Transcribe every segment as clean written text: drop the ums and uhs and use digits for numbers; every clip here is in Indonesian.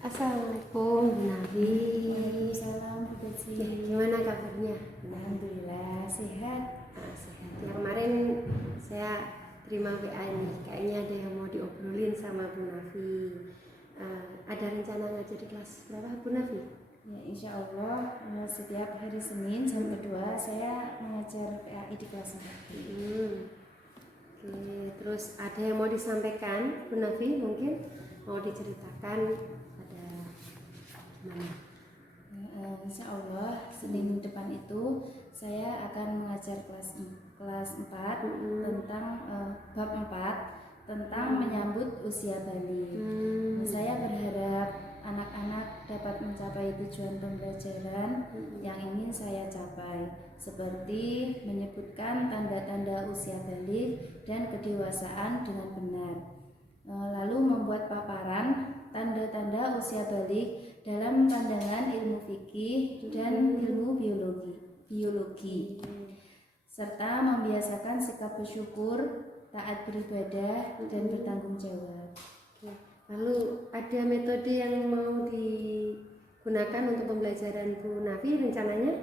Assalamualaikum Bu Nafi. Waalaikumsalam Bu Desi. Gimana kabarnya? Alhamdulillah sehat. Sehat. Ya, kemarin saya terima WA ini, kayaknya ada yang mau diobrolin sama Bu Nafi. Ada rencana ngajar di kelas berapa Bu Nafi? Ya, insya Allah setiap hari Senin jam kedua saya mengajar PAI di kelas 4. Oke, terus ada yang mau disampaikan Bu Nafi, mungkin mau diceritakan ada gimana? Insya Allah Senin depan itu saya akan mengajar kelas 4 tentang bab 4 tentang menyambut usia balik. Saya berharap anak-anak dapat mencapai tujuan pembelajaran yang ingin saya capai, seperti menyebutkan tanda-tanda usia balik dan kedewasaan dengan benar, lalu membuat paparan tanda-tanda usia balik dalam pandangan ilmu fikih dan ilmu biologi, serta membiasakan sikap bersyukur, taat beribadah, dan bertanggung jawab. Lalu ada metode yang mau digunakan untuk pembelajaran Bu Nafi rencananya?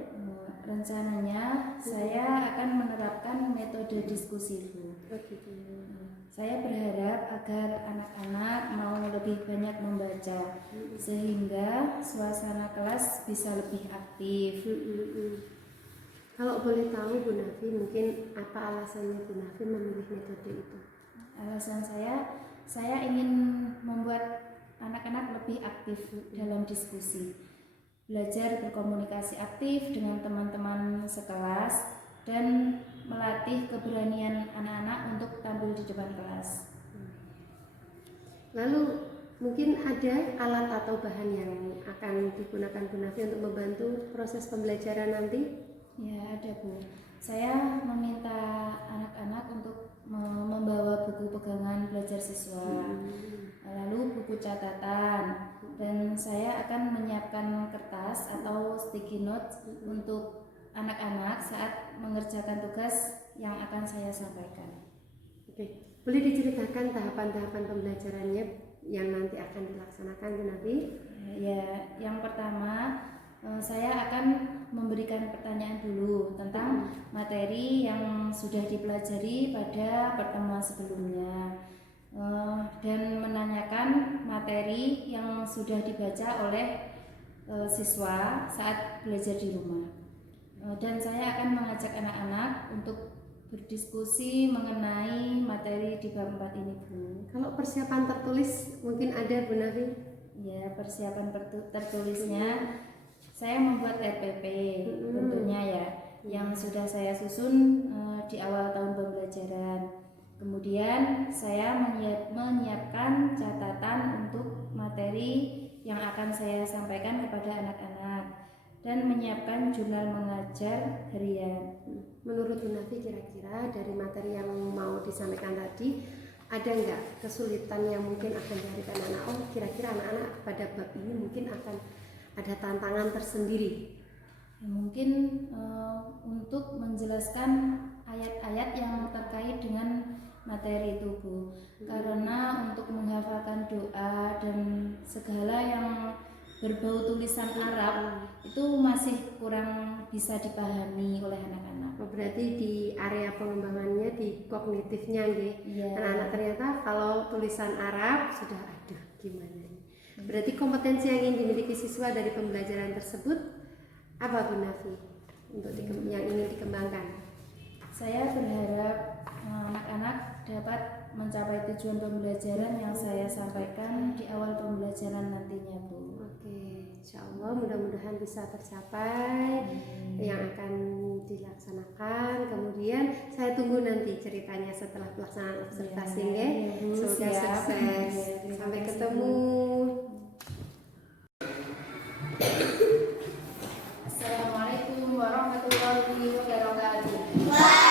Rencananya saya akan menerapkan metode diskusi Bu. Saya berharap agar anak-anak mau lebih banyak membaca sehingga suasana kelas bisa lebih aktif. Kalau boleh tahu Bu Nafi, mungkin apa alasannya Bu Nafi memilih metode itu? Alasan saya ingin membuat anak-anak lebih aktif dalam diskusi, belajar berkomunikasi aktif dengan teman-teman sekelas, dan melatih keberanian anak-anak untuk tampil di depan kelas. Lalu mungkin ada alat atau bahan yang akan digunakan Bu Nafi untuk membantu proses pembelajaran nanti? Ya, ada Bu. Saya meminta anak-anak untuk membawa buku pegangan belajar siswa, lalu buku catatan, dan saya akan menyiapkan kertas atau sticky notes untuk anak-anak saat mengerjakan tugas yang akan saya sampaikan. Oke, boleh diceritakan tahapan-tahapan pembelajarannya yang nanti akan dilaksanakan Bu Nafi? Ya, yang pertama saya akan memberikan pertanyaan dulu tentang materi yang sudah dipelajari pada pertemuan sebelumnya, dan menanyakan materi yang sudah dibaca oleh siswa saat belajar di rumah. Dan saya akan mengajak anak-anak untuk berdiskusi mengenai materi di bab 4 ini Bu. Kalau persiapan tertulis mungkin ada Bu Nafi? Ya, persiapan tertulisnya saya membuat RPP tentunya ya, yang sudah saya susun di awal tahun pembelajaran. Kemudian saya menyiapkan catatan untuk materi yang akan saya sampaikan kepada anak-anak dan menyiapkan jurnal mengajar harian. Menurut Bu Nafi, kira-kira dari materi yang mau disampaikan tadi, ada nggak kesulitan yang mungkin akan dihadapi anak-anak? Oh, kira-kira anak-anak pada bab ini mungkin akan ada tantangan tersendiri. Ya, mungkin untuk menjelaskan ayat-ayat yang terkait dengan materi itu Bu, karena untuk menghafalkan doa dan segala yang berbau tulisan Arab itu masih kurang bisa dipahami oleh anak-anak. Berarti di area pengembangannya di kognitifnya ya. Anak-anak ternyata kalau tulisan Arab sudah ada gimana. Berarti kompetensi yang ingin dimiliki siswa dari pembelajaran tersebut apa Bu Nafi untuk yang ingin dikembangkan? Saya berharap anak-anak dapat mencapai tujuan pembelajaran yang saya sampaikan di awal pembelajaran nantinya Bu. Oke, insya Allah mudah-mudahan bisa tercapai yang akan dilaksanakan. Kemudian saya tunggu nanti ceritanya setelah pelaksanaan observasi ya. Semoga sukses. Sampai ketemu. Assalamualaikum warahmatullahi wabarakatuh. A'udzubillahi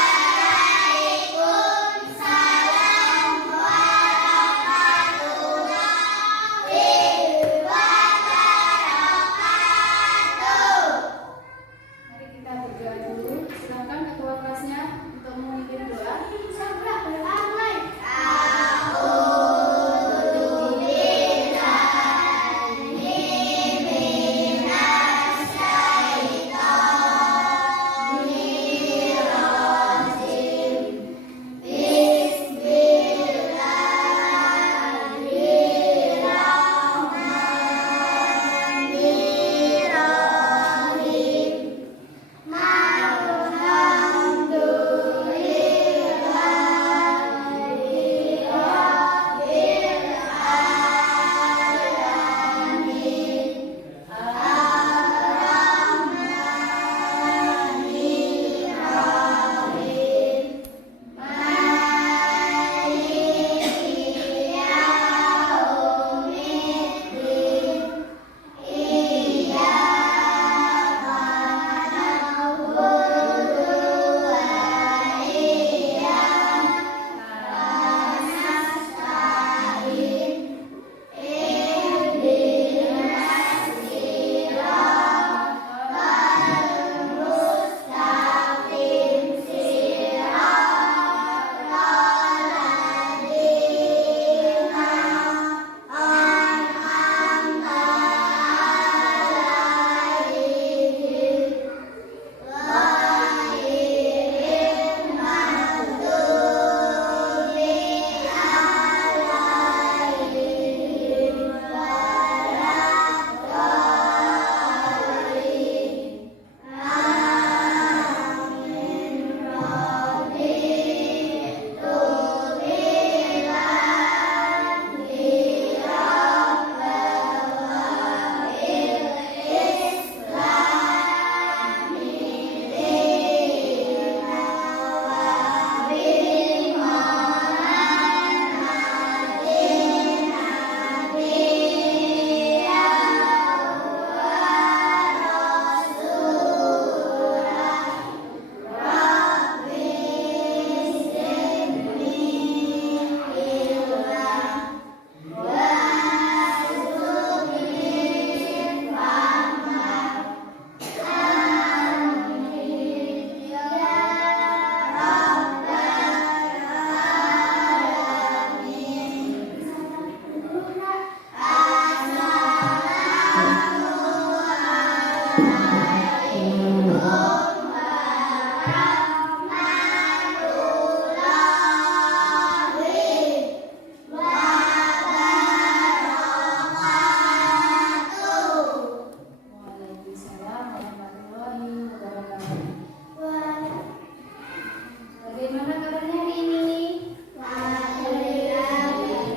Bagaimana kabarnya hari ini?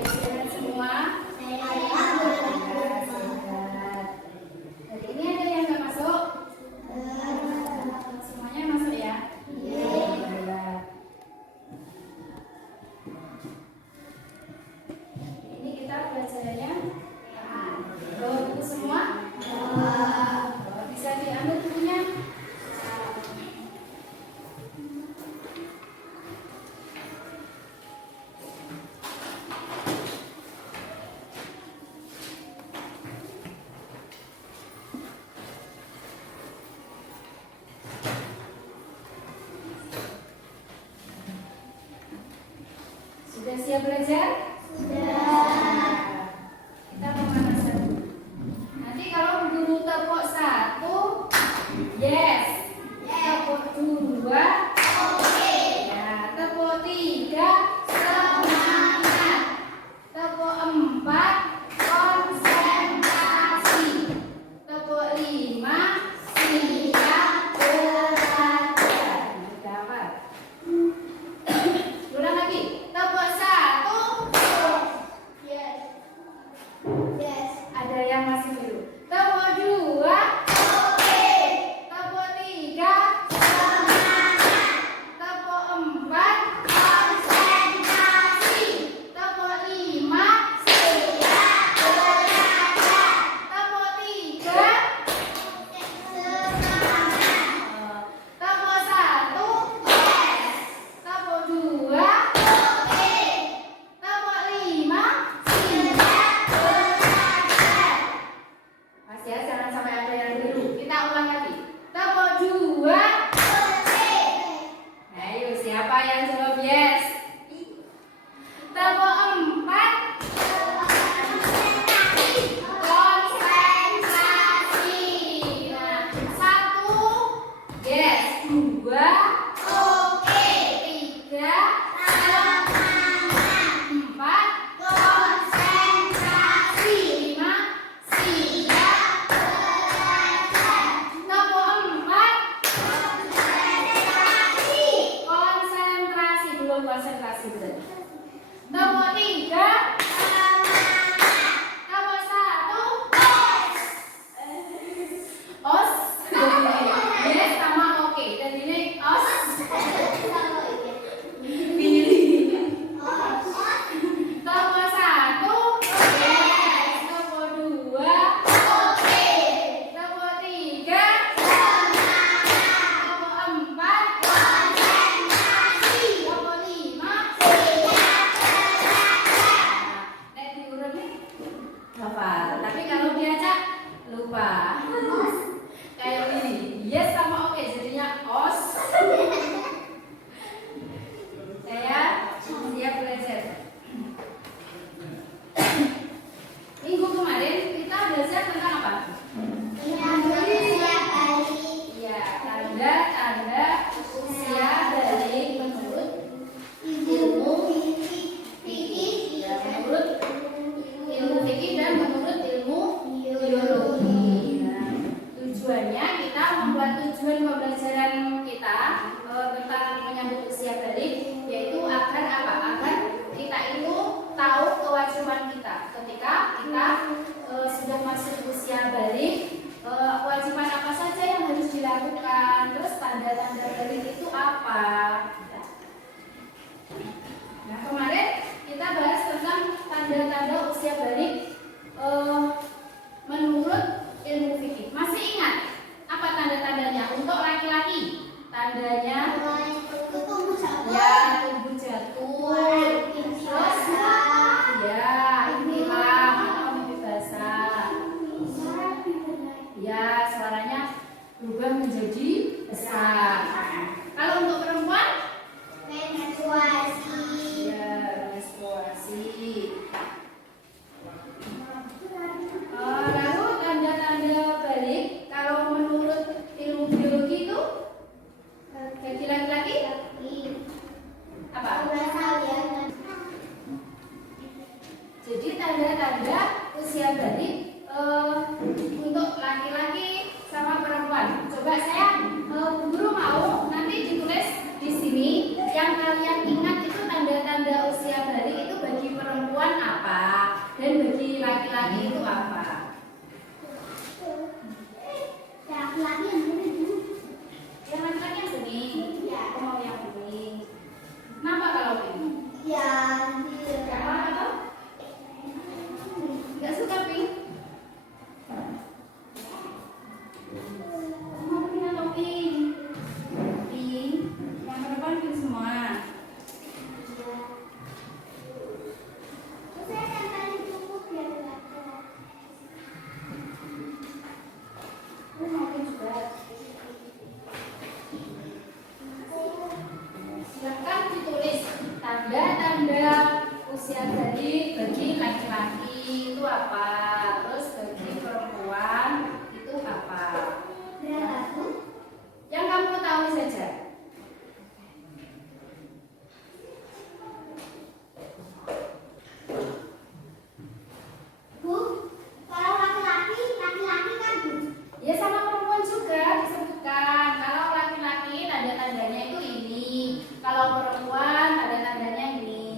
Sehat semua? Sehat. Hari ini ada yang nggak masuk? Semuanya masuk ya? Alhamdulillah. Ini kita pelajarannya bawa buku semua? Bisa diambil bukunya? Sudah siap belajar? Kita pemanasan dulu. Nanti kalau guru tepuk 1, yes. Tepuk 2, ya. Tepuk 3, semangat. Tepuk 4, konsentrasi. Tepuk 5, siap belajar. Dapat. Ulang lagi. Tepuk 1. Ada yang masih biru. Tepuk 2. Tepuk 3. Tepuk 4. Konsentrasi. Tepuk 5. Siap belajar. Tepuk 3. Tepuk 1. Tepuk 2. Tepuk 5. Siap belajar. Mas ya, jangan sampai ada yang biru. Kita ulang lagi. Tepuk 2. Ayo, siapa yang jawab yes? Tepuk 4. Konsentrasi. Nah, 1. Yes. 2. 3. 4. Konsentrasi. 5. Siap belajar. Tepuk 4. Konsentrasi. Belum konsentrasi berarti. Tepuk 3. Tepuk 1. Os. Yes sama oke. Dan ini os. Pilih. Tepuk 1. Yes. Tepuk 2. Tepuk 3. Tepuk 4. Tepuk 5. Nek diurut nih hafal. Tapi kalau diajak lupa. Kayak ini. Yes sama oke jadinya os. Saya siap belajar. Minggu kemarin kita belajar tentang apa? Iya, tanda-tanda usia balik menurut ilmu fikih, ya, menurut ilmu fikih dan menurut ilmu biologi. Nah, tujuannya kita membuat tujuan pembelajaran kita tentang menyambut usia balik, yaitu agar apa? Agar kita itu tahu kewajiban kita ketika kita sudah masuk usia balik. Kewajiban apa saja yang harus dilakukan, terus tanda-tanda balik itu apa. Nah, kemarin kita bahas tentang tanda-tanda usia balik menurut ilmu fikih. Masih ingat apa tanda-tandanya untuk laki-laki? Tandanya ya tubuh jatuh, terus ya hilang atau mimpi basah, ya suaranya berubah menjadi besar. Kalau untuk perempuan ya menstruasi. Lalu tanda-tanda balik kalau menurut ilmu biologi itu bagi laki-laki apa? Jadi tanda-tanda usia balik untuk laki-laki sama perempuan. Coba saya guru mau nanti ditulis di sini yang laki-laki itu apa? Laki-laki yang begitu. Yang laki-laki yang bening. Ya. Aku mau yang bening. Kenapa kalau bening? Ya, Kenapa apa? Nggak suka pink? Mau pink atau pink? Pink. Yang ke depan pink semua. saya tempelin cukup biar nggak telat. Mau pink juga. Silakan ditulis tanda-tanda usia dari bagi laki-laki itu apa, terus bagi perempuan itu apa. Berapa tuh? Yang kamu ketahui saja. Bu, kalau laki-laki kan Bu. Ya sama perempuan juga disebutkan. Kalau laki-laki tanda-tandanya itu ini, kalau perempuan tanda-tandanya ini.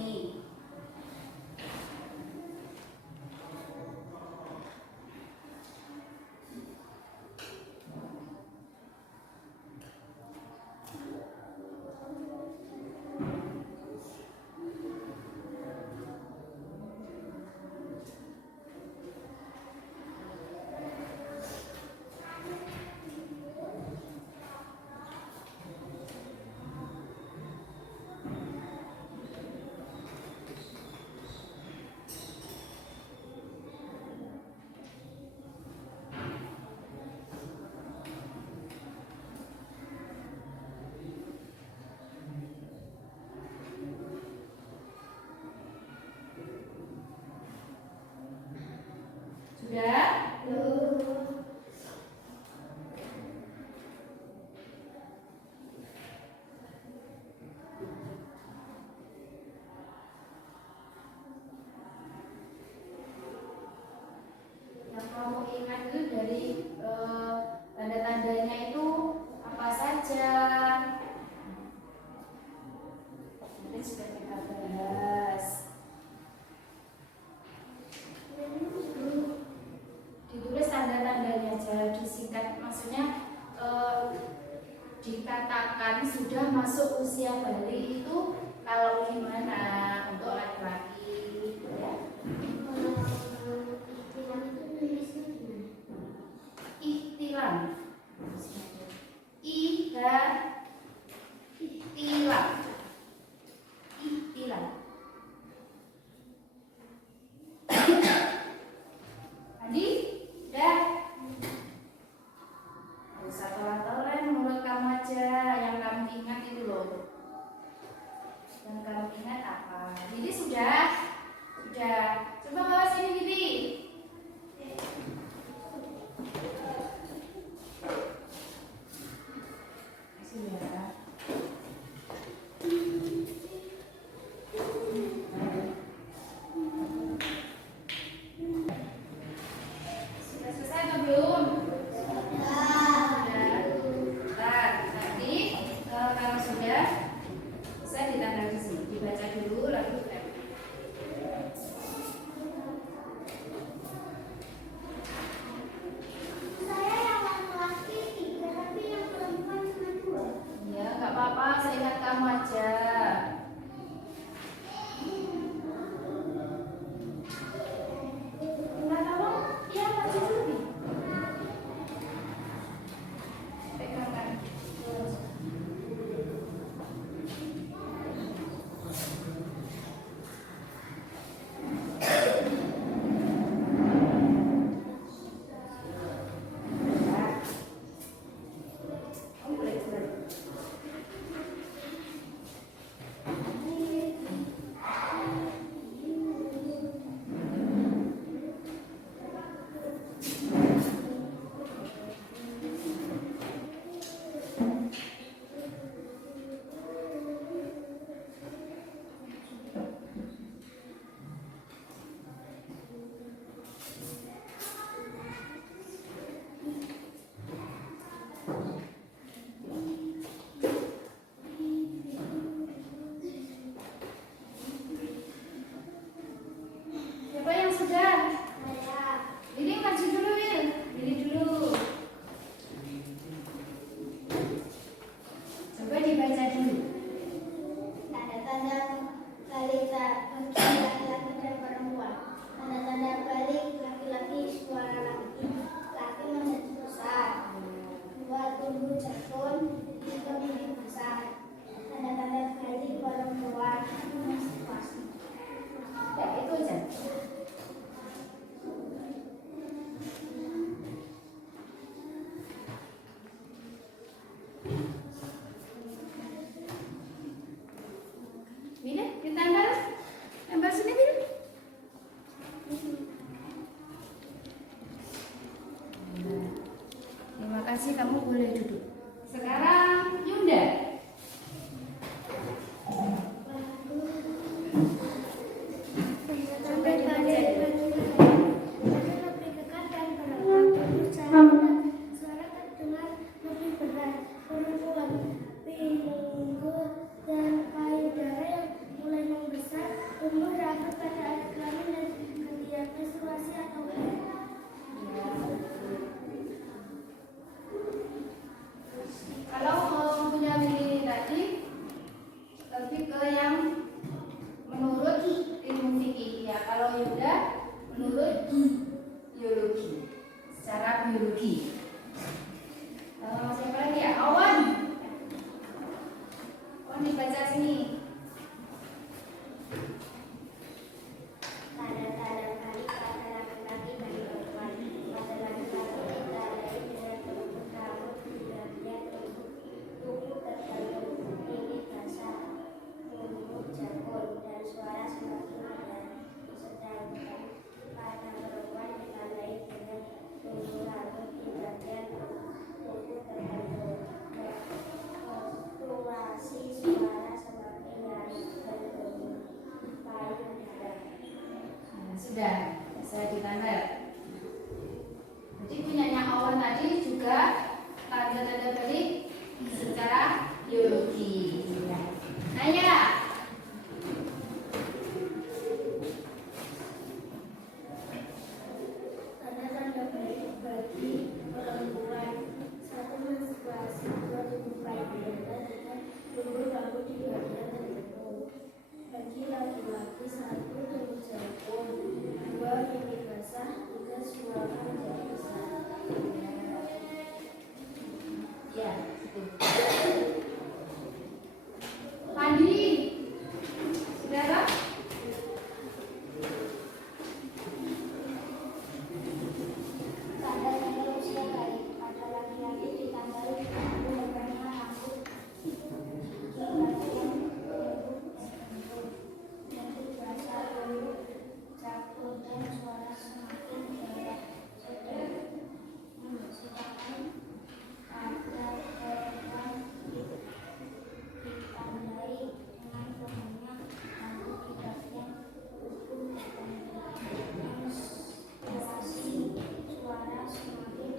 Sudah? Yang kamu ingat itu dari tanda-tandanya itu apa saja? Nanti sudah kita bahas. Ditulis tanda-tandanya aja, disingkat, maksudnya dikatakan sudah masuk usia balik itu kalau gimana untuk laki-laki ya. Ihtilam. Ihtilam. Ihtilam. Adi, udah. Gak usah telan-telan, menurut kamu aja yang kamu ingat itu loh. Yang kamu ingat apa? Jadi sudah. Coba bawa sini Didi. Sudah. Sudah selesai atau belum? Sudah. Bentar, nanti kalau sudah, saya ditanda di sini. Sampai pada lebih dekat dan berat. Suara terdengar lebih berat. Perempuan pinggul dan payudara yang mulai membesar, tumbuh rambut pada alat kelamin dan ketiak menstruasi atau haid. Kalau punya Willy tadi lebih ke yang menurut ilmu fikih ya. Kalau Yuda menurut biologi, secara biologi. Siapa lagi ya? Awan. Awan dibaca sini. Tanda-tanda kali pada laki-laki dan perempuan. Pada laki-laki ditandai dengan bentuk rambut di bagian tubuh tertentu, ini basah, tumbuh jangkung, dan suara semakin rendah. Sedangkan pada perempuan ditandai dengan tumbuh rambut di bagian tubuh tertentu, fluktuasi suara semakin nyaring dan tumbuh payudara. Sudah, saya ditambah. Jadi punyanya Awan tadi juga tanda-tanda balik secara biologi. Naya. Tanda-tanda baik bagi perempuan: 1. Menstruasi, 2. Tumbuh payudara, 3. Tumbuh rambut di bagian tertentu. Bagi laki-laki: 1. Tumbuh jangkung, 2. Mimpi basah, 3. Suara menjadi besar. Ya, itu. Pandi. Sudah Pak? Tanda-tanda usia baik pada laki-laki ditandai berwarna rambut di bagian tubuh tertentu, mimpi basah, tumbuh jangkung, dan suara semakin rendah. Sedangkan pada perempuan ditandai dengan tumbuhnya rambut di bagian tubuh tertentu, menstruasi, suara semakin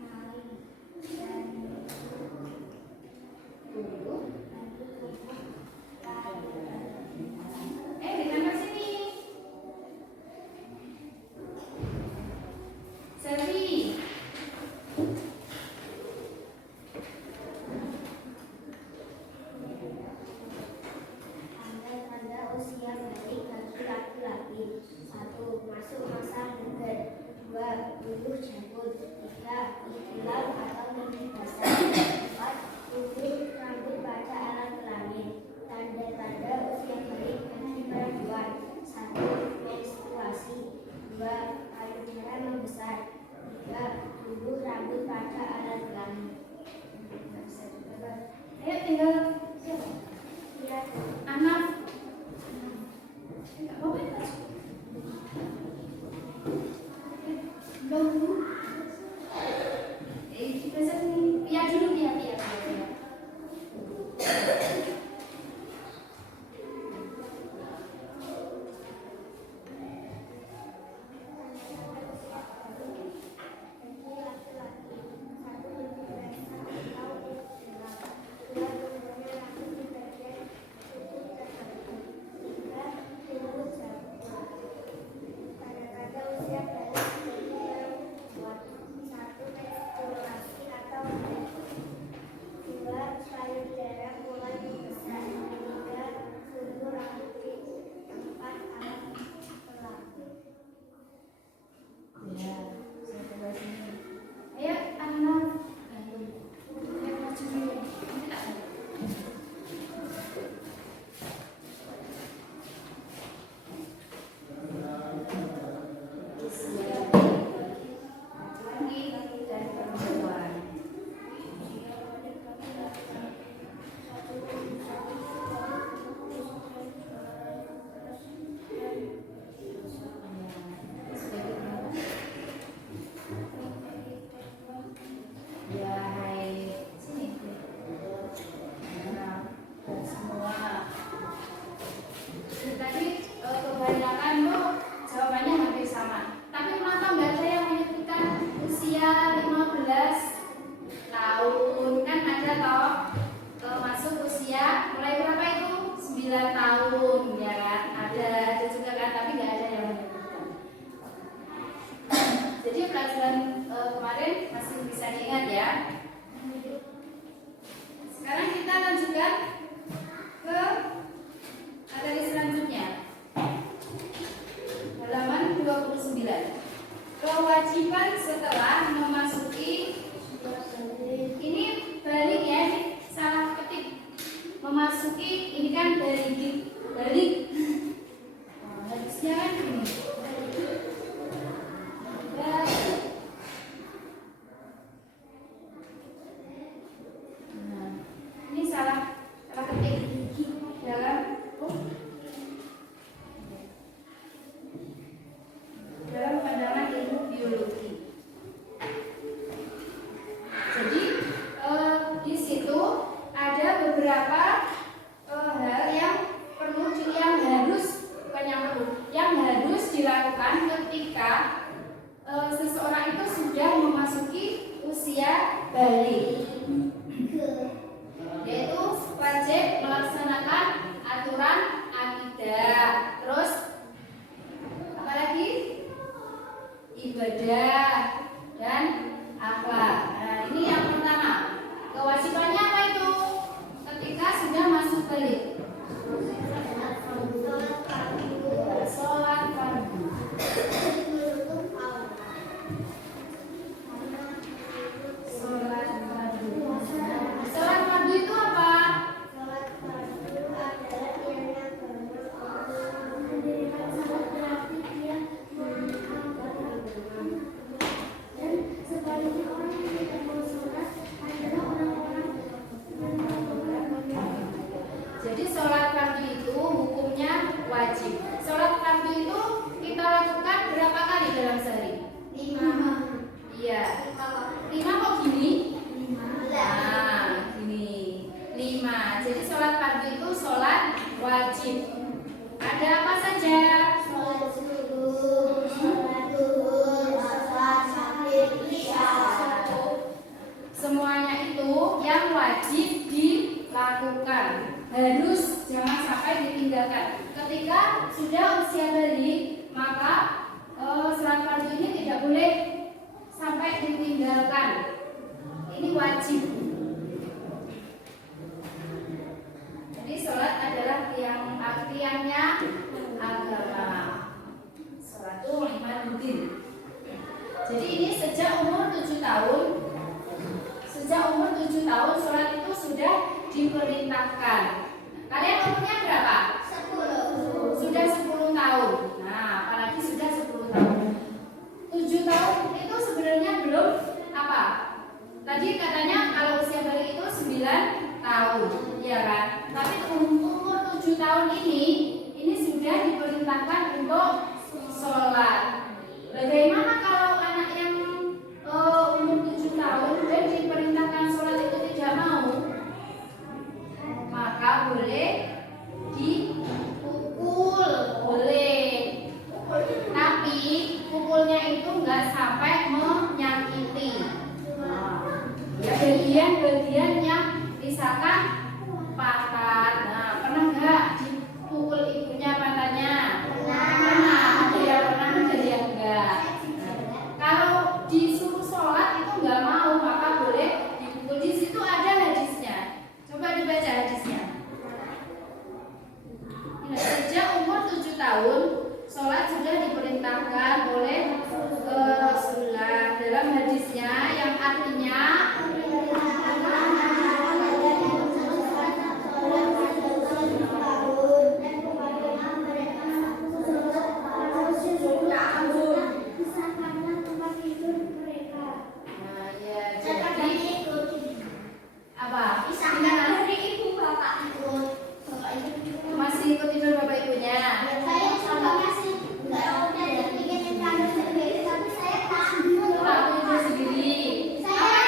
nyaring, dan tumbuh payudara. Ditambah sini. Selfie. Tanda-tanda usia baik bagi laki-laki: 1. Masuk masa haid, 2. Tumbuh janggut, 3. Ikhtilaf atau mimpi basah, 4. Tumbuh rambut pada alat kelamin. Tanda-tanda usia baik bagi perempuan: 1. Menstruasi, 2. Payudara membesar, 3. Tumbuh rambut pada alat kelamin. Ayo tinggal siapa? Ya, Anak. Enggak apa-apa ya, Pak? Belum. Kita sini. Pia dulu, Pia. bagi laki-laki: 1. ada juga kan, tapi nggak ada yang menyebutkan. Jadi pelajaran kemarin masih bisa diingat ya. Sekarang kita lanjutkan ke materi selanjutnya. Halaman 29. Kewajiban setelah memasuki, ini balik ya, ini salah ketik. Memasuki ini kan balik. Harusnya kan ini. Nah, ini salah ketik dalam pandangan ilmu biologi. Jadi di situ ada beberapa hal yang harus dilakukan ketika seseorang itu sudah memasuki usia balik, yaitu wajib melaksanakan aturan akidah, terus apalagi ibadah dan akhlak. Nah, ini yang pertama. Kewajibannya apa itu? Ketika sudah masuk balik. Sholat fardu. Sholat fardu itu apa? Jadi sholat fardu itu hukumnya wajib. Sholat fardu itu kita lakukan berapa kali dalam sehari? 5. Iya. 5 kok gini? Nah, gini. 5. Jadi sholat fardu itu sholat wajib. Ada apa saja? Sholat subuh, sholat duhur, sholat maghrib, isya. Semuanya itu yang wajib dilakukan, harus jangan sampai ditinggalkan. Ketika sudah usia balik, maka sholat fardu ini tidak boleh sampai ditinggalkan. Ini wajib. Jadi sholat adalah yang artiannya agama. Sholatul imanuddin. Jadi ini sejak umur 7 tahun. Sejak umur 7 tahun sholat itu sudah diperintahkan. Kalian umurnya berapa? 10. Sudah 10 tahun. Nah, apalagi sudah 10 tahun. 7 tahun itu sebenarnya belum apa? Tadi katanya kalau usia balik itu 9 tahun, ya kan? Tapi umur 7 tahun ini sudah diperintahkan untuk sholat. Bagaimana kalau anak yang umur 7 tahun dan diperintahkan sholat itu tidak mau? Maka boleh dipukul, boleh. Tapi pukulnya itu nggak sampai menyakiti. Ya, bagian-bagian yang misalkan patah. Nah, pernah nggak dipukul ibunya patahnya? Pernah. Ada yang pernah, ada yang enggak. Kalau disuruh sholat itu nggak mau, maka boleh dipukul. Di situ ada hadisnya. Coba dibaca hadisnya. Sejak umur 7 tahun, sholat sudah diperintahkan oleh Rasulullah. Dalam hadisnya yang artinya masih ikut tidur bapak ibunya. Saya sama masih nggak udah ingin tidur sendiri, tapi saya takut. Tidur sendiri. Saya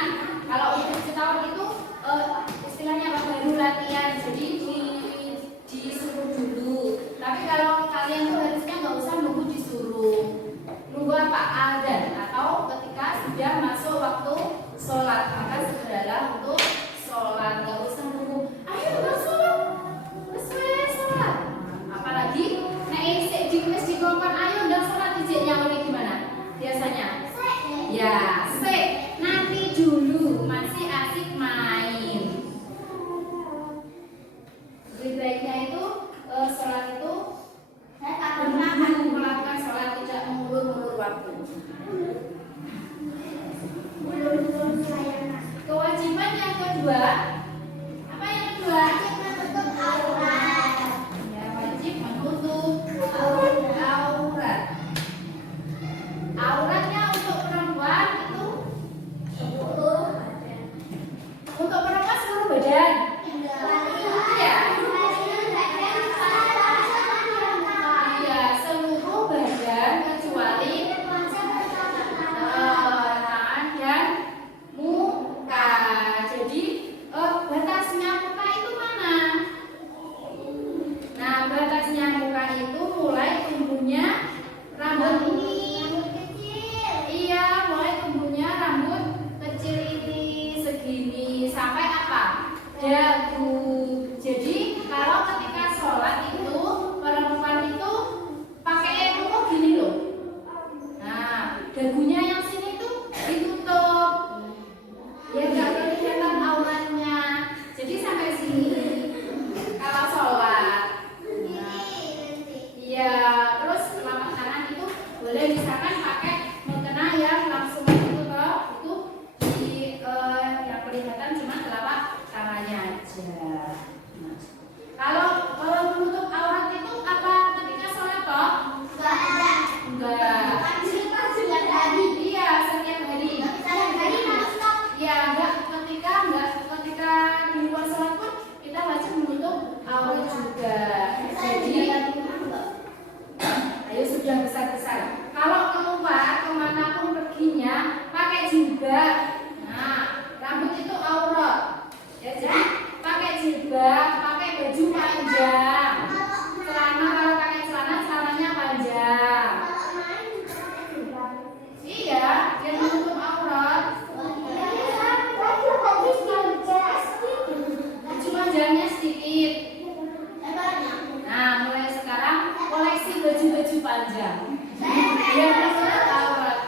kan. Kalau untuk setahun itu istilahnya apa, baru latihan, jadi disuruh dulu. Tapi kalau kalian tuh harusnya nggak usah nunggu disuruh. Nunggu apa? Adzan atau ketika sudah masuk waktu sholat, maka segeralah untuk sholat. Nggak usah nunggu, ayo udah sholat, sesuai sholat. Apalagi nek isik di masjid kongkon, ayo udah sholat izinnya oleh gimana? Biasanya ya nanti dulu, masih asik main. Lebih baiknya itu sholat itu melakukan sholat, tidak mengulur-ulur waktu. Kewajiban yang kedua, apa yang kedua? Ya, wajib menutup aurat. Auratnya untuk perempuan itu untuk perempuan seluruh badan. Iya. Iya, seluruh badan kecuali tangan dan muka. Jadi batasnya muka itu mana? Nah, batasnya muka itu mulai tumbuhnya rambut ini. Iya, mulai tumbuhnya rambut kecil ini segini sampai apa? Dagu. Jadi kalau ketika sholat itu perempuan itu pakai ruku gini loh. Nah, dagunya yang sini tuh ditutup. Ya nggak kelihatan auratnya. Jadi sampai sini kalau sholat. Iya, terus telapak tangan itu boleh misalkan pakai mukena yang langsung itu toh, itu di yang kelihatan cuma telapak tangannya aja. Nah, kalau menutup aurat itu apa ketika sholat toh? Enggak. Iya, setiap hari. Iya, enggak ketika di luar sholat pun kita wajib menutup aurat juga. Jadi ayo sudah besar-besar. Kalau keluar kemanapun perginya pakai jilbab. Nah, rambut itu aurat. Ya, jadi pakai jilbab, pakai baju panjang. Celana, kalau pakai celana, celananya panjang. Iya, dia menutup aurat. Baju panjangnya sedikit. Nah, mulai sekarang koleksi baju-baju panjang. Biar menutup aurat.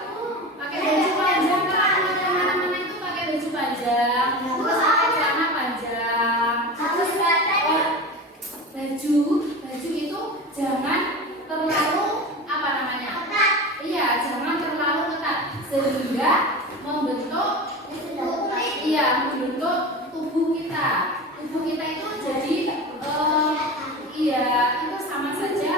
Pakai baju panjang, kalau mana-mana itu pakai baju panjang. Terus pakai celana panjang. Terus baju itu jangan terlalu apa namanya? Iya, jangan terlalu ketat sehingga membentuk tubuh kita. Tubuh kita itu jadi itu sama saja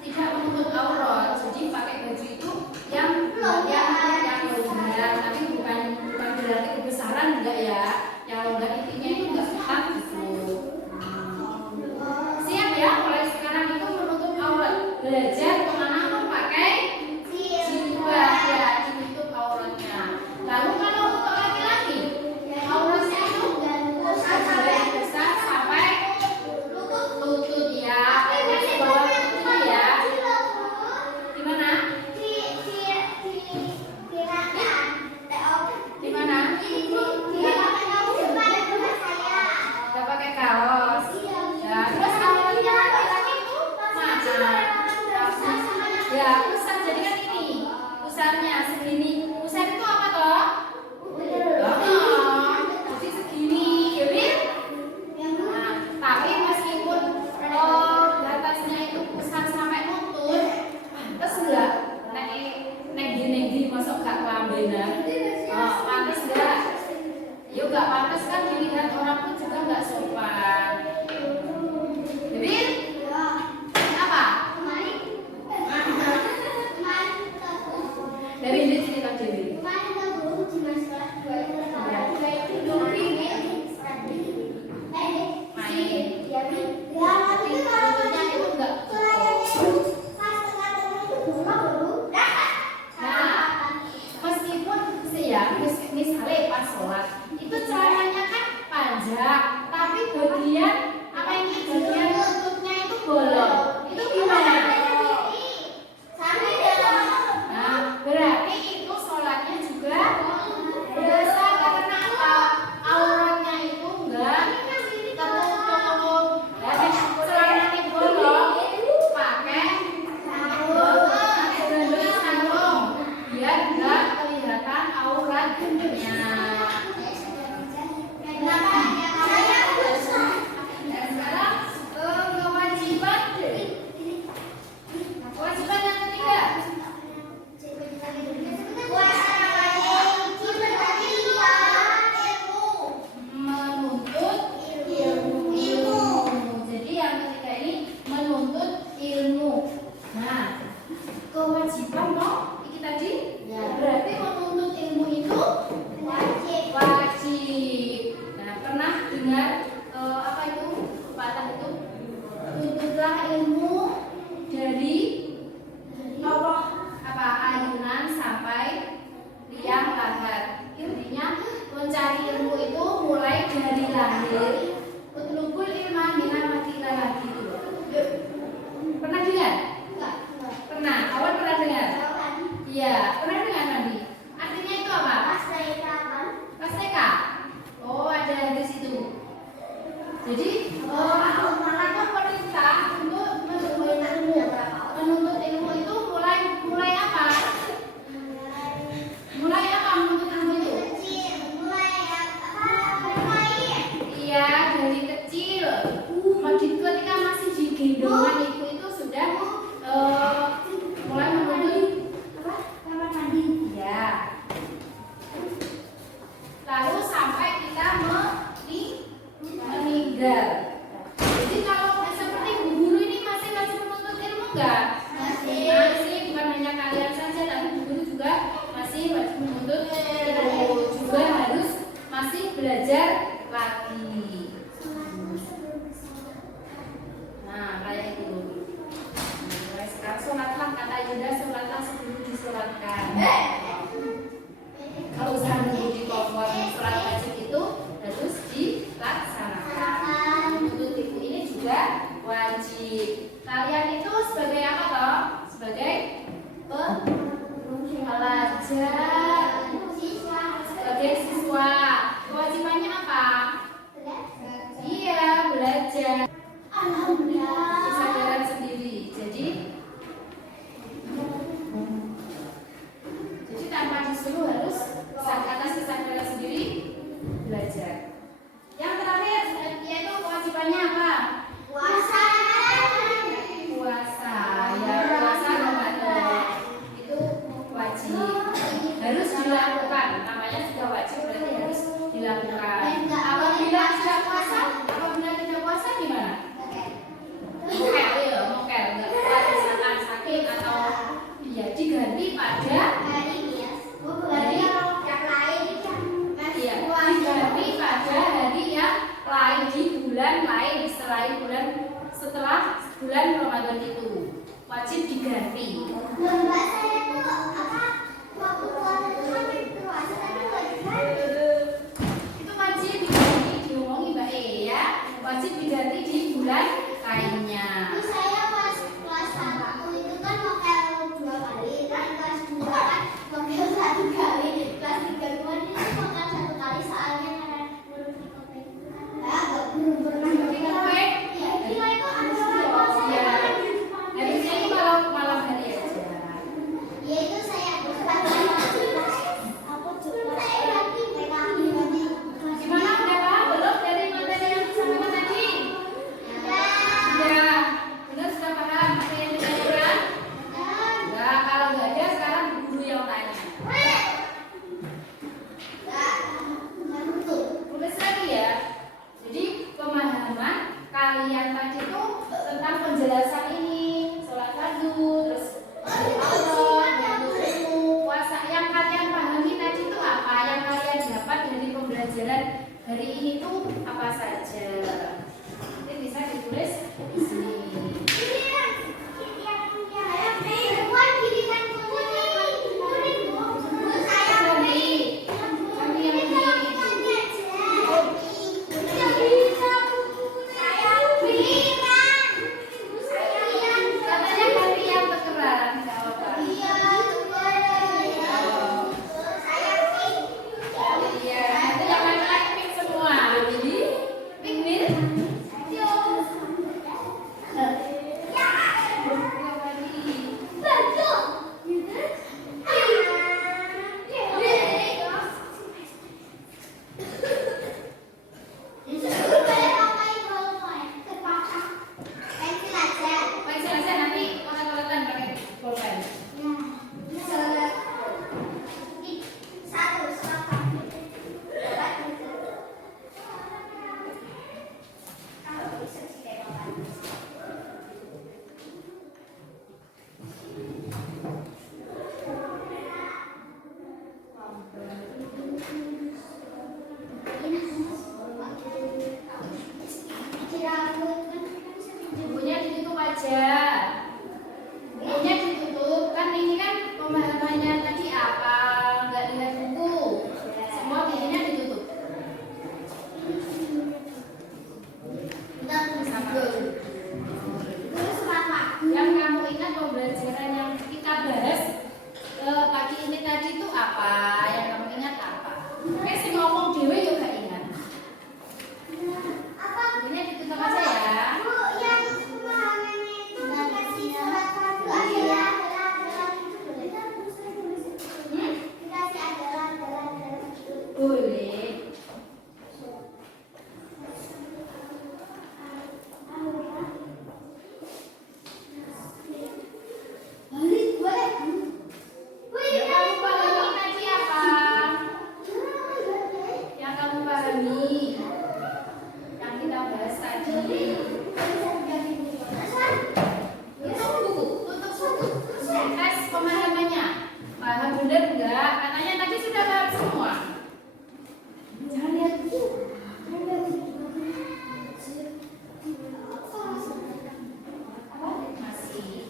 tidak menutup aurat. Jadi pakai baju itu yang longgar, tapi bukan berarti kebesaran enggak ya. Yang longgar intinya itu enggak ketat gitu. Siap ya, mulai sekarang itu menutup aurat. Belajar kemana pun pakai jilbab ya, ditutup auratnya. Lalu kalau untuk laki-laki, auratnya itu besar sampai lutut ya. Di bawah lutut ya. Gimana? Gimana? Utlubul ilma minal lagi itu. Pernah dengar? Pernah. Awal pernah dengar? Iya, pernah dengar Mandi. Artinya itu apa? Pasteka. Oh, ada di situ. Jadi Allah perintah untuk menuntut ilmu itu mulai apa? Mulai apa menuntut ilmu itu? Iya, dari kecil. Ketika masih di gendongan ibu itu sudah mulai menuntut kamar mandi. Ya. Lalu sampai kita meninggal. Jadi kalau seperti Bu Guru ini masih menuntut ilmu enggak? Masih, bukan hanya kalian saja, tapi Bu Guru juga masih wajib menuntut ilmu, juga harus masih belajar lagi. Nah, kayak itu. Mulai sekarang sholatlah, kata Yunda, sholatlah sebelum disolatkan. Kalau usaha menunggu di kompor sholat wajib itu harus dilaksanakan. Menuntut ilmu ini juga wajib. Kalian itu sebagai apa toh? Sebagai pelajar, sebagai siswa. Kewajibannya apa? Iya, belajar. Kesadaran sendiri. Jadi tanpa disuruh harus atas kesadaran sendiri belajar. Yang terakhir yaitu kewajibannya apa? Puasa. Ya, puasa Ramadan itu wajib, harus dilakukan. Namanya sudah wajib berarti harus dilakukan. Apabila tidak puasa gimana? Mokel, nggak kuat misalkan sakit atau ya diganti pada hari yang lain. Iya, diganti pada hari yang lain di bulan lain setelah bulan Ramadan itu wajib diganti. Itu wajib diganti, diomongi Mbak ya. Wajib diganti di bulan lainnya. Saya pas kelas 1 itu kan mokel 2 kali, kelas 2 kan mokel 1 kali, kelas 3 kemarin itu mokel 1 kali soalnya karena belum dikopi. Enggak pernah dikopi. Ya, itu harusnya ini malam hari aja. Ya itu saya Gimana, udah paham belum dari materi yang disampaikan tadi? Ya, benar sudah paham materi yang disampaikan? Enggak, kalau nggak ada sekarang guru yang tanya. Tulis lagi ya. Jadi pemahaman kalian tadi itu tentang penjelasan ini, sholat fardu, terus puasa. Yang kalian pahami tadi itu apa? Yang kalian dapat dari pembelajaran hari ini tuh apa saja? Nanti bisa ditulis di sini. Katanya ganti yang bekeran, nggak apa-apa. Iya, nanti yang lain-lain pink semua. Jadi pink mir. Pensil aja nanti kotak-kotakan pakai pulpen. Bukunya ditutup aja. Bukunya ditutup. Kan ini kan pemahamannya tadi apa? Nggak lihat buku. Semua bukunya ditutup. pahami yang kita bahas tadi. Tutup buku. Tes pemahamannya. Paham benar enggak? Katanya tadi sudah paham semua. Jangan lihat buku. Masih.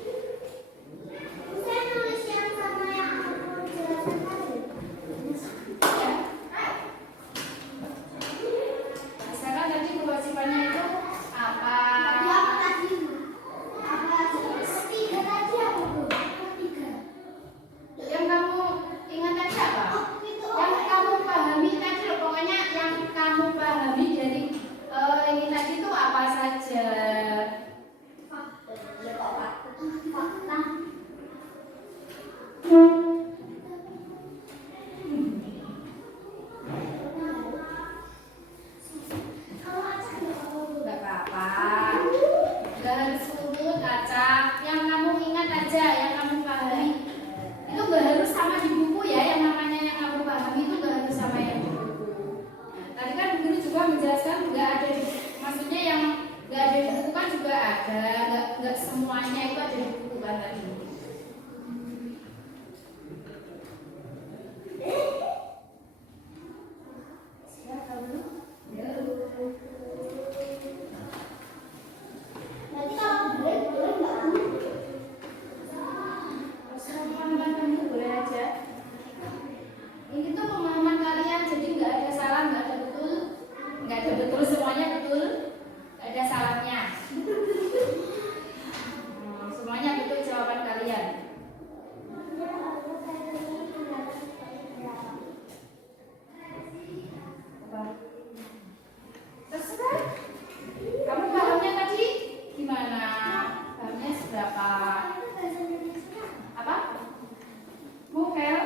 Saya nulis yang sama yang aku jelaskan tadi. Misalkan tadi kewajibannya itu apa? Tadi apa tadi? Apa tiga tadi apa bu? Apa tiga? Yang kamu ingat tadi apa? Oh, itu Yang kamu pahami tadi loh, pokoknya yang kamu pahami dari ini tadi itu apa saja? fakta. Kalau acak nggak apa-apa, Bu? Enggak apa-apa. Enggak harus urut acak. Yang kamu ingat aja, yang kamu pahami. Itu enggak harus sama di buku ya, yang namanya yang kamu pahami itu enggak harus sama yang di buku. Nah, tadi kan guru juga menjelaskan enggak ada di, maksudnya yang enggak ada di buku kan juga ada, enggak semuanya itu ada di buku kan tadi. Siapa dulu? Nanti kalau boleh nggak Bu? Pemahaman kamu boleh aja. Ini tuh pemahaman kalian, jadi nggak ada salah, nggak ada betul semuanya betul, nggak ada salahnya. Semuanya betul jawaban kalian. Apa? Terserah. Kamu pahamnya tadi gimana? Pahamnya seberapa? Apa? Mokel?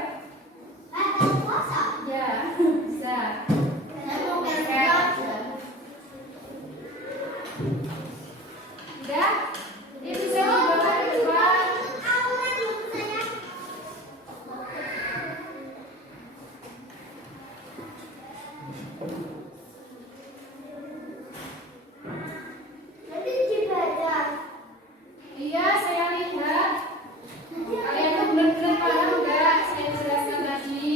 Ada puasa. Ya, bisa. Saya mau Mokel. kerja. Udah? Dia bisa dibawa ke depan. Aku kan belum saya. Nanti dibaca. Iya, saya lihat. Kalian tuh benar-benar paham nggak? Saya jelaskan tadi.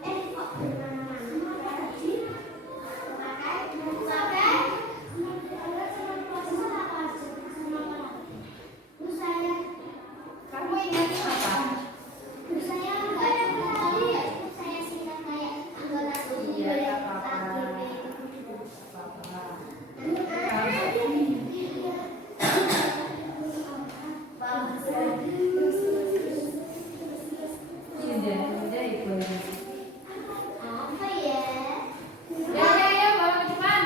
Kok mana-mana tadi? Kamu ingat apa? Iya, nggak apa-apa. Apa-apa. Udah ibu. Ya, bawa ke depan.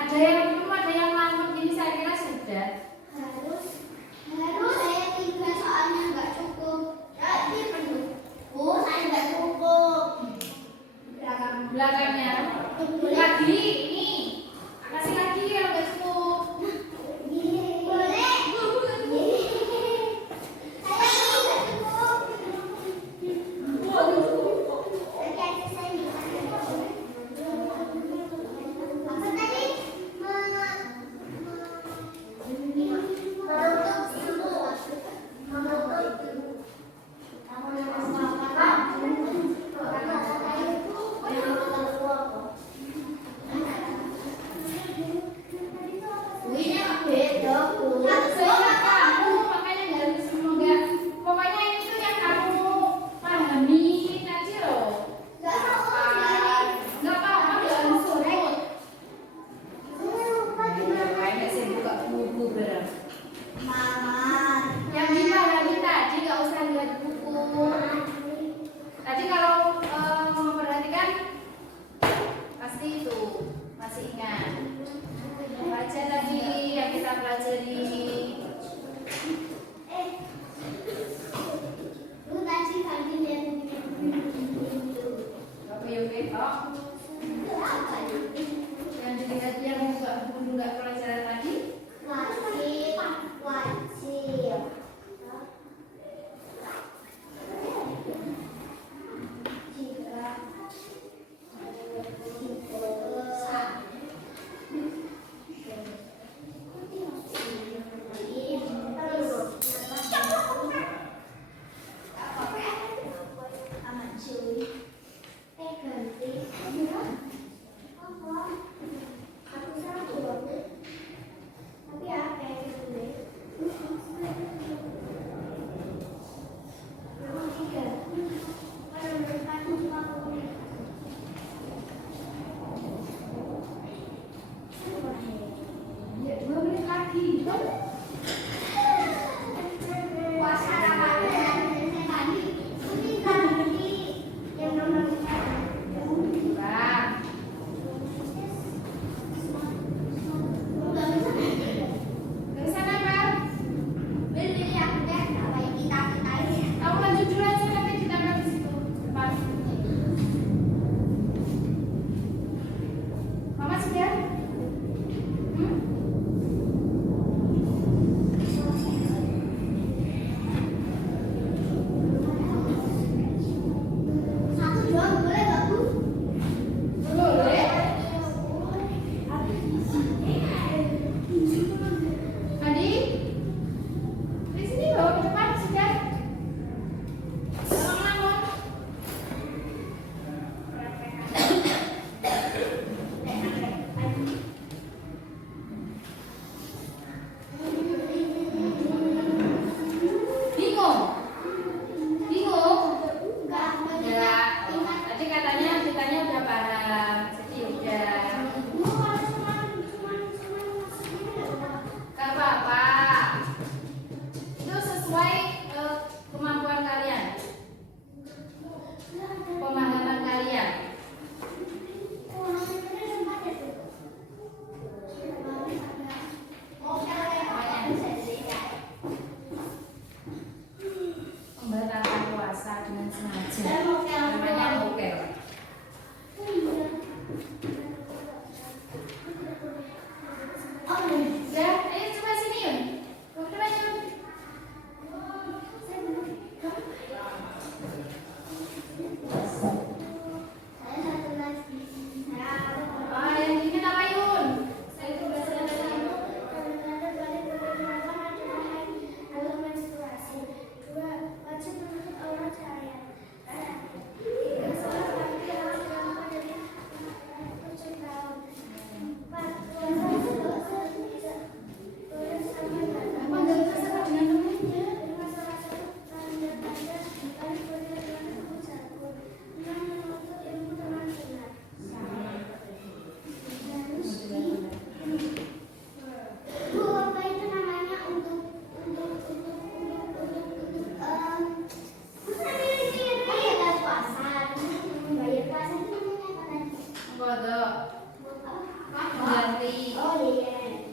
Ada yang belum, ada yang lama. Ini saya kira sudah. Harus saya 3 soalnya nggak cukup. Ini penuh. Bu, saya nggak cukup. Belakangnya. Lagi ini. Kasih lagi kalau nggak cukup. Boleh. Saya nggak cukup. Oke, saya bisa. Apa tadi? Menutup puasa Ramadan tadi ini kan yang namanya Ke sana, Pak. beli yang udah baik kita ini. Kamu lanjut dulu aja nanti ditambah di situ. Depan. Mama sudah? Satu doang boleh nggak Bu? Boleh. Adi, di sini bawa ke depan sudah. Tolong bangun. Bingung? Bingung? Enggak. Tadi katanya ceritanya udah paham. Jadi udah. Gak apa-apa. Itu sesuai kemampuan kalian, pemahaman kalian. Membatalkan puasa dengan sengaja. Namanya mokel. Udah, ayo coba sini yuk. Coba yuk. Oh, yang ini apa Yun? Saya coba selesai. Apa enggak bisa sama dengan temennya? Bu, apa itu namanya untuk bayar puasa, bayar puasa itu namanya apa tadi? Kodok. Apa? Mengganti. Oh iya.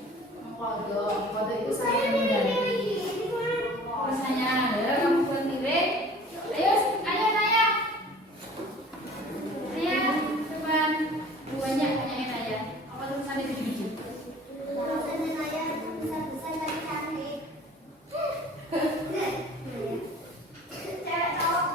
Kodok. Kodok itu saya mengganti. Misalnya, ada kamu buat piring. Ayo, ayo Naya. Naya, depan. Banyak Naya. Apa tulisannya biji-biji? Rasanya saya besar-besar tapi cantik. Cewek cowok.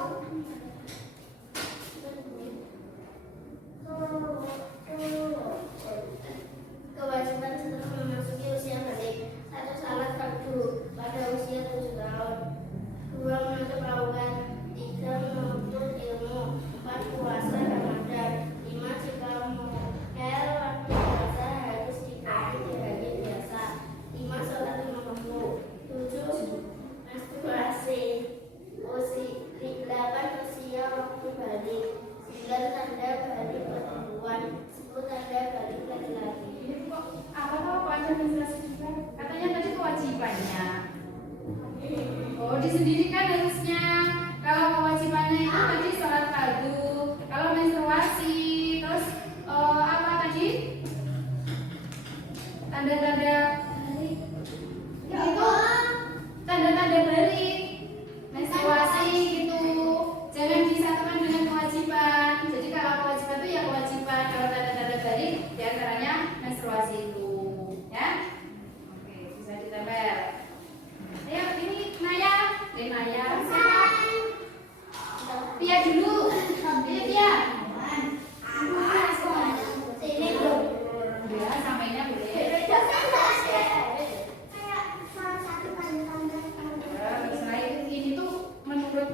Kewajiban setelah memasuki usia balik. Satu, salat fardu pada usia 7 tahun. 2, menuntut lautan. 3, menuntut ilmu. 4, puasa Ramadan. 5, jika mokel waktu puasa harus diganti di hari biasa. 5, sholat 5 waktu. 7, menstruasi. 8, usia waktu balik. 9, tanda balik perempuan. 10, tanda balik laki-laki. Ini kok apa tau apa aja administrasi juga? Katanya tadi kewajibannya. Oh, disendirikan harusnya. Kalau kewajibannya itu tadi sholat fardu, kalau menstruasi, terus apa tadi? Tanda-tanda itu tanda-tanda balik, menstruasi gitu. Jangan disatukan dengan kewajiban. Jadi kalau kewajiban itu ya kewajiban. Kalau tanda-tanda balik, diantaranya menstruasi itu, ya. Oke, bisa ditempel. Ayo, ini Naya, Naya. Pia dulu. Ayo Pia. Sini belum. Ya, sampainya boleh. Selain ini tuh menurut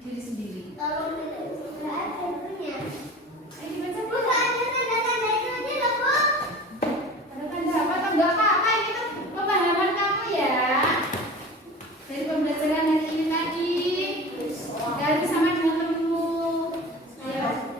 diri sendiri. Tolong nggak ada punya. Ayo dibaca Bu, Bu. nggak ada tanda-tanda itu aja loh, Bu. Tanda-tanda apa atau enggak apa-apa ini tuh pemahaman kamu ya. Dari pembelajaran hari ini tadi. Ganti sama dengan temenmu. Ya.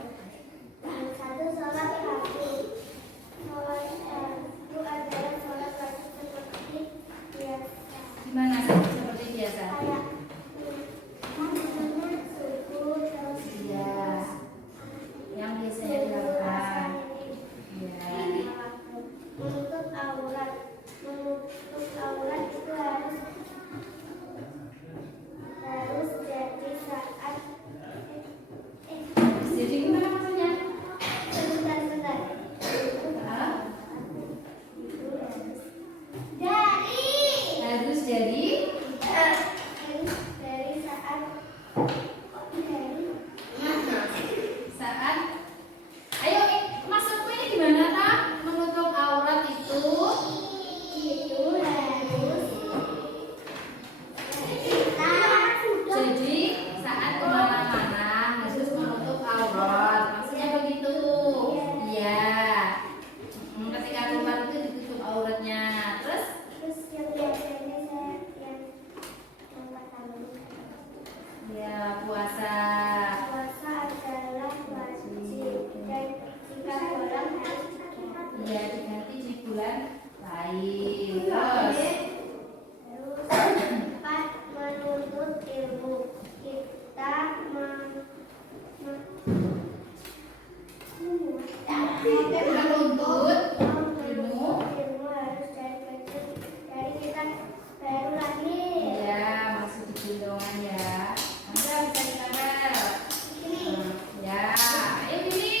Ya, puasa. Puasa adalah wajib dan jika bolong harus diganti. Ya, diganti di bulan lain. Terus Empat, menuntut ilmu. Kita menuntut ilmu. ilmu harus dari kecil, dari kita baru lahir. Ya, masuk di gendongan ya. Anda bisa ditempel. Ya, ayo ini.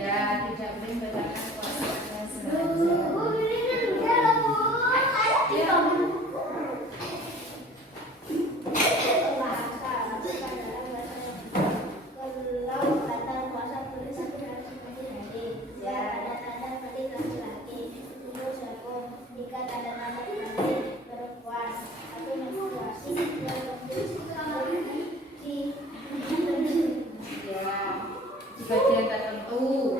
Ya, tidak boleh membatalkan puasa dengan sengaja. Kalau batal puasa boleh satu hari seperti hari. Ya, tanda-tanda berarti laki-laki. Itu jagung. Jika tanda-tanda berarti perempuan. Atau menstruasi. Ya, di bagian tertentu.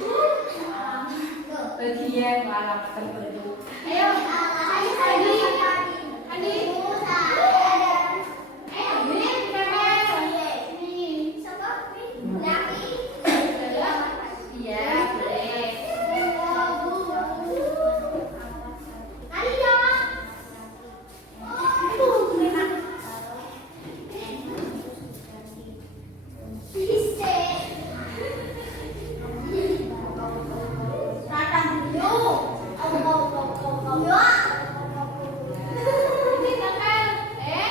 Bagian alamat tertentu. Ayo, Andi. Iya, boleh. Ini tangan.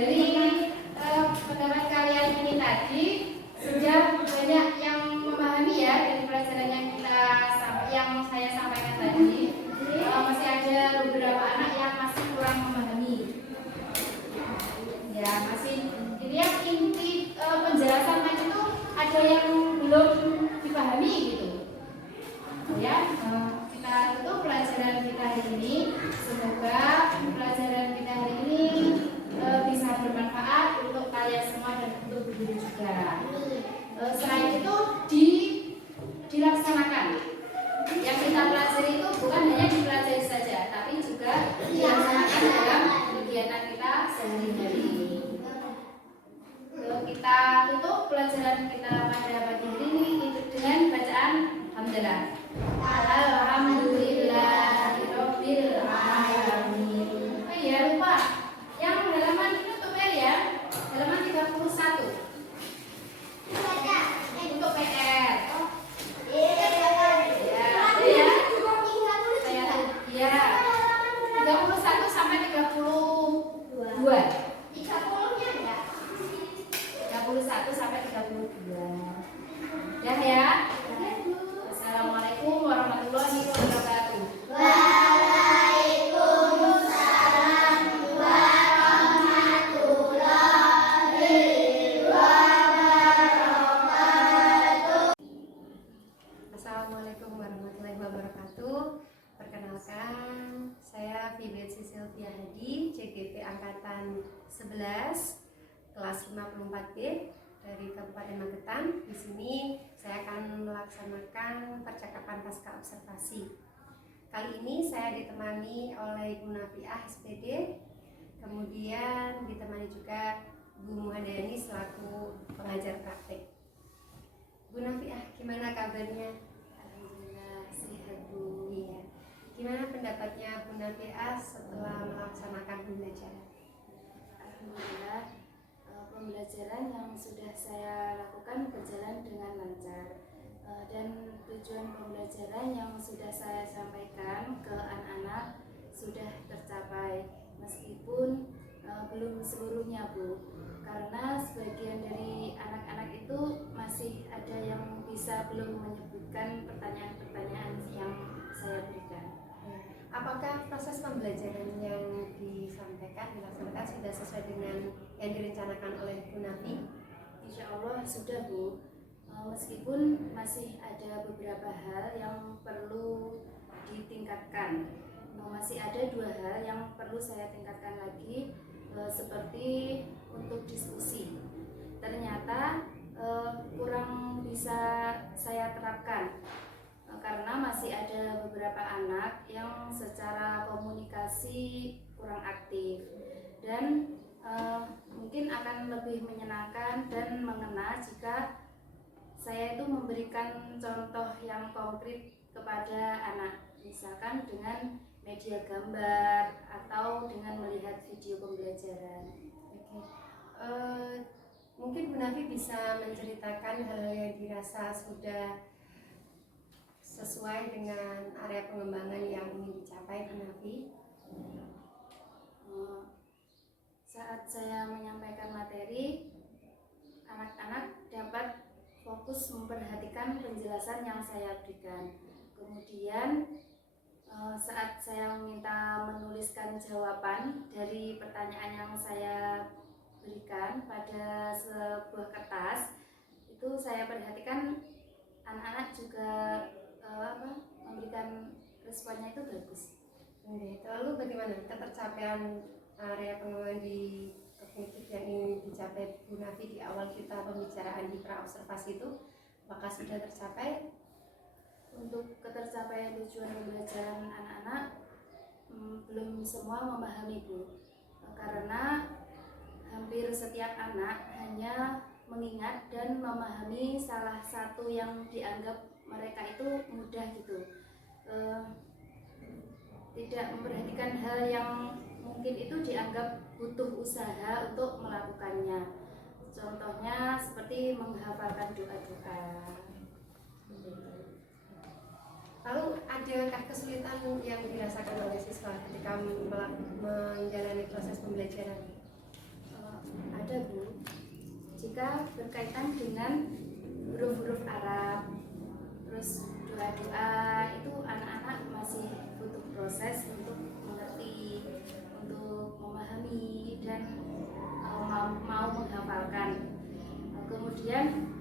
Dari pendapat kalian ini tadi sudah banyak yang memahami ya dari pelajaran yang saya sampaikan tadi. Masih ada beberapa anak yang masih kurang memahami. Ya, masih dilihat inti penjelasan tadi itu ada yang belum dipahami gitu. Ya, kita tutup pelajaran kita hari ini. Semoga pelajaran kita hari ini bisa bermanfaat untuk kalian semua dan untuk guru juga. Selain itu dilaksanakan. Yang kita pelajari itu bukan hanya dipelajari saja, tapi juga dilaksanakan dalam kegiatan kita sehari-hari. Kita tutup pelajaran kita pada pagi hari ini dengan bacaan hamdalah. Alhamdulillahirabbil alamin. Oh iya, lupa. Yang halaman itu tuh ya. Halaman 31. Untuk PR. Ya. 31 sampai 32. 30-nya enggak? 31 sampai 32. Ya. Assalamualaikum warahmatullahi wabarakatuh. Waalaikumsalam warahmatullahi wabarakatuh. Assalamualaikum warahmatullahi wabarakatuh. Perkenalkan, saya Fibetsi Sylvia Hadi, CGP Angkatan 11, kelas 54B dari Kabupaten Magetan. Di sini saya akan melaksanakan percakapan pasca observasi. Kali ini saya ditemani oleh Bu Nafiah SPD, kemudian ditemani juga Bu Muhadani selaku pengajar praktek. Bu Nafiah, gimana kabarnya? Alhamdulillah sehat Bu. Iya. Gimana pendapatnya Bu Nafiah setelah melaksanakan pembelajaran? Alhamdulillah pembelajaran yang sudah saya lakukan berjalan dengan lancar. Dan tujuan pembelajaran yang sudah saya sampaikan ke anak-anak sudah tercapai, meskipun belum seluruhnya Bu, karena sebagian dari anak-anak itu masih ada yang bisa belum menyebutkan pertanyaan-pertanyaan yang saya berikan. Apakah proses pembelajaran yang dilaksanakan sudah sesuai dengan yang direncanakan oleh Bu Nafi? Insya Allah sudah Bu, meskipun masih ada beberapa hal yang perlu ditingkatkan. Masih ada 2 hal yang perlu saya tingkatkan lagi, seperti untuk diskusi. Ternyata kurang bisa saya terapkan, karena masih ada beberapa anak yang secara komunikasi kurang aktif, dan mungkin akan lebih menyenangkan dan mengena jika saya itu memberikan contoh yang konkret kepada anak, misalkan dengan media gambar atau dengan melihat video pembelajaran. Mungkin Bu Nafi bisa menceritakan hal yang dirasa sudah sesuai dengan area pengembangan yang ingin dicapai Bu Nafi. Saat saya menyampaikan materi, anak-anak dapat fokus memperhatikan penjelasan yang saya berikan. Kemudian saat saya meminta menuliskan jawaban dari pertanyaan yang saya berikan pada sebuah kertas, itu saya perhatikan anak-anak juga memberikan responnya itu bagus. Lalu bagaimana ketercapaian area pengembangan di kognitif yang ingin dicapai Bu Nafi di awal kita pembicaraan di pra-observasi itu, apakah sudah tercapai? Untuk ketercapaian tujuan pembelajaran anak-anak belum semua memahami Bu, karena hampir setiap anak hanya mengingat dan memahami salah satu yang dianggap mereka itu mudah gitu, tidak memperhatikan hal yang mungkin itu dianggap butuh usaha untuk melakukannya. Contohnya seperti menghafalkan doa-doa. Lalu adakah kesulitan yang dirasakan oleh siswa ketika menjalani proses pembelajaran? ketika berkaitan dengan huruf-huruf Arab, terus doa-doa itu anak-anak masih butuh proses untuk mengerti, untuk memahami dan mau menghafalkan. Kemudian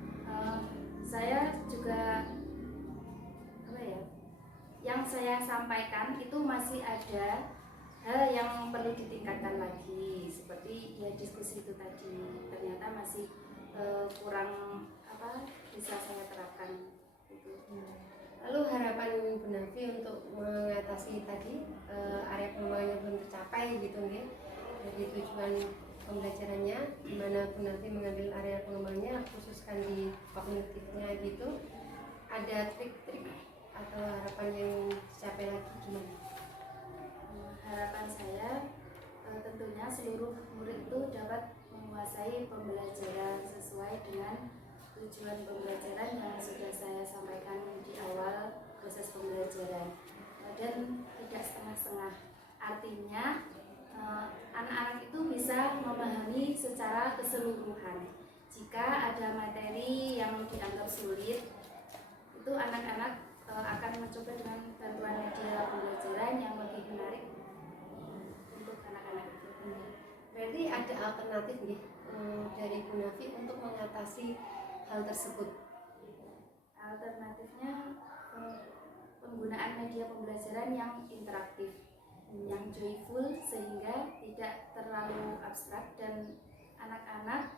saya juga yang saya sampaikan itu masih ada hal yang perlu ditingkatkan lagi, seperti ya diskusi itu tadi ternyata masih kurang bisa saya terapkan itu. Lalu harapan Bu Nafi untuk mengatasi tadi area pengembangan yang belum tercapai gitu ya, dari tujuan pembelajarannya, di mana Bu Nafi mengambil area pengembangannya khususkan di kognitifnya gitu, ada trik-trik atau harapan yang dicapai lagi gimana? Harapan saya tentunya seluruh murid itu dapat menguasai pembelajaran sesuai dengan tujuan pembelajaran yang sudah saya sampaikan di awal proses pembelajaran, dan tidak setengah-setengah. Artinya anak-anak itu bisa memahami secara keseluruhan. Jika ada materi yang dianggap sulit, itu anak-anak akan mencoba dengan bantuan media pembelajaran yang lebih menarik untuk anak-anak itu. Berarti ada alternatif nih dari Bu Nafi untuk mengatasi hal tersebut. Alternatifnya penggunaan media pembelajaran yang interaktif, yang joyful, sehingga tidak terlalu abstrak dan anak-anak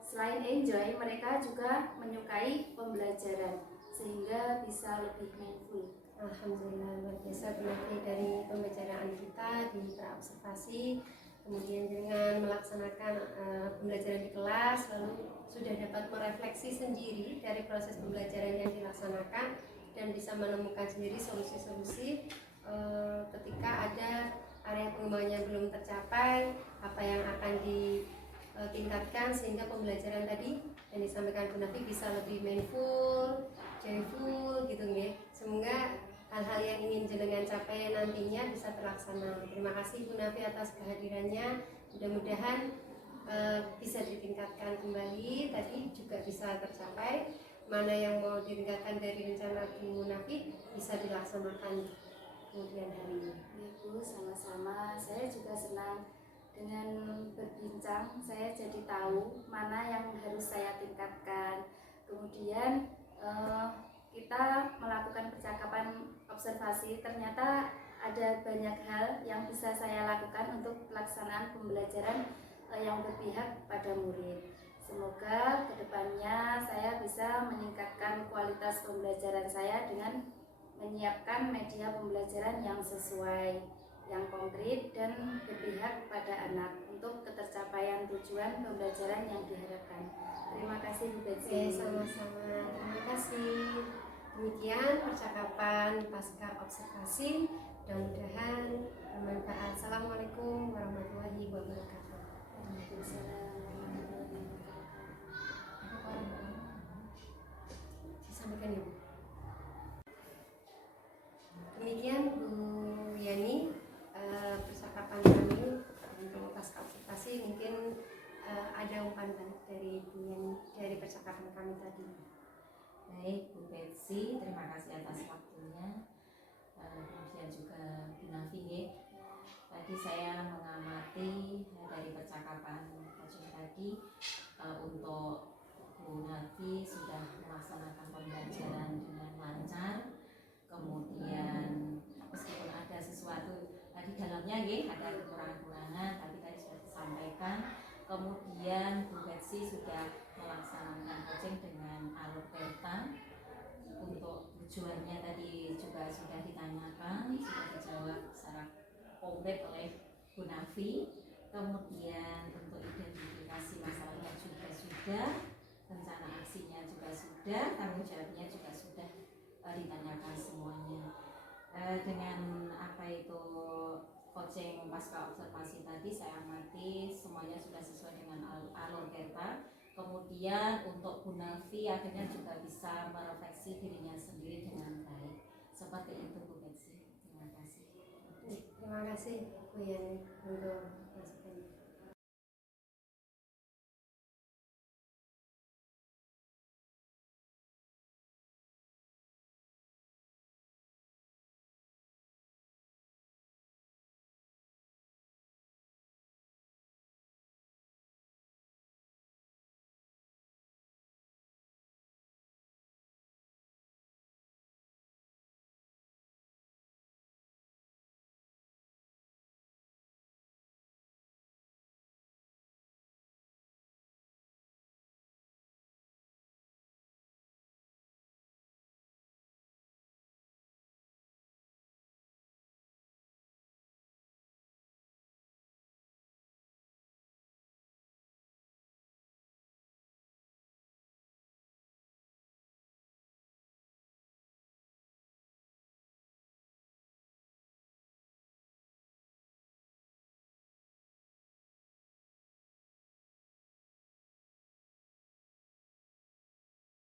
selain enjoy, mereka juga menyukai pembelajaran sehingga bisa lebih mindful. Alhamdulillah, luar biasa Bu Nafi, dari pembicaraan kita di praobservasi, kemudian dengan melaksanakan pembelajaran di kelas, lalu sudah dapat merefleksi sendiri dari proses pembelajaran yang dilaksanakan dan bisa menemukan sendiri solusi-solusi ketika ada area pengembangan yang belum tercapai, apa yang akan ditingkatkan sehingga pembelajaran tadi yang disampaikan Bu Nafi bisa lebih mindful, joyful gitu ya. Semoga hal-hal yang ingin jenengan capai nantinya bisa terlaksana. Terima kasih Bu Nafi atas kehadirannya. Mudah-mudahan bisa ditingkatkan kembali, tadi juga bisa tercapai. Mana yang mau ditingkatkan dari rencana Bu Nafi bisa dilaksanakan kemudian hari. Ya Bu, sama-sama. Saya juga senang dengan berbincang. Saya jadi tahu mana yang harus saya tingkatkan. Kemudian kita melakukan percakapan observasi, ternyata ada banyak hal yang bisa saya lakukan untuk pelaksanaan pembelajaran yang berpihak pada murid. Semoga kedepannya saya bisa meningkatkan kualitas pembelajaran saya dengan menyiapkan media pembelajaran yang sesuai, yang konkret dan berpihak pada anak untuk ketercapaian tujuan pembelajaran yang diharapkan. Terima kasih Bu Betsy. Sama-sama, terima kasih. Demikian percakapan pasca observasi, mudah-mudahan bermanfaat. Assalamualaikum warahmatullahi wabarakatuh. Waalaikumsalam warahmatullahi wabarakatuh. Disampaikan Ibu. Demikian Bu Yani, percakapan kami untuk pasca observasi. Mungkin ada umpan balik dari Bu Yani dari percakapan kami tadi. Baik Bu Betsy, terima kasih atas waktunya. Kemudian juga Bu Nafi, tadi saya mengamati dari percakapan Kajeng tadi, untuk Bu Nafi sudah melaksanakan pembelajaran dengan lancar. Kemudian meskipun ada sesuatu tadi dalamnya ada kekurangan-kekurangan, tapi tadi sudah disampaikan. Kemudian Bu Betsy sudah melaksanakan coaching dengan alur peta. Untuk tujuannya tadi juga sudah ditanyakan, sudah dijawab secara komplit oleh Bu Nafi. Kemudian untuk identifikasi masalahnya juga sudah, rencana aksinya juga sudah, tanggung jawabnya juga sudah ditanyakan semuanya. Dengan apa itu coaching pasca observasi tadi, saya amati semuanya sudah sesuai dengan alur peta. Kemudian untuk Bu Nafi akhirnya juga bisa merefleksi dirinya sendiri dengan baik. Seperti itu Bu Betsy. Terima kasih. Terima kasih Bu Yani untuk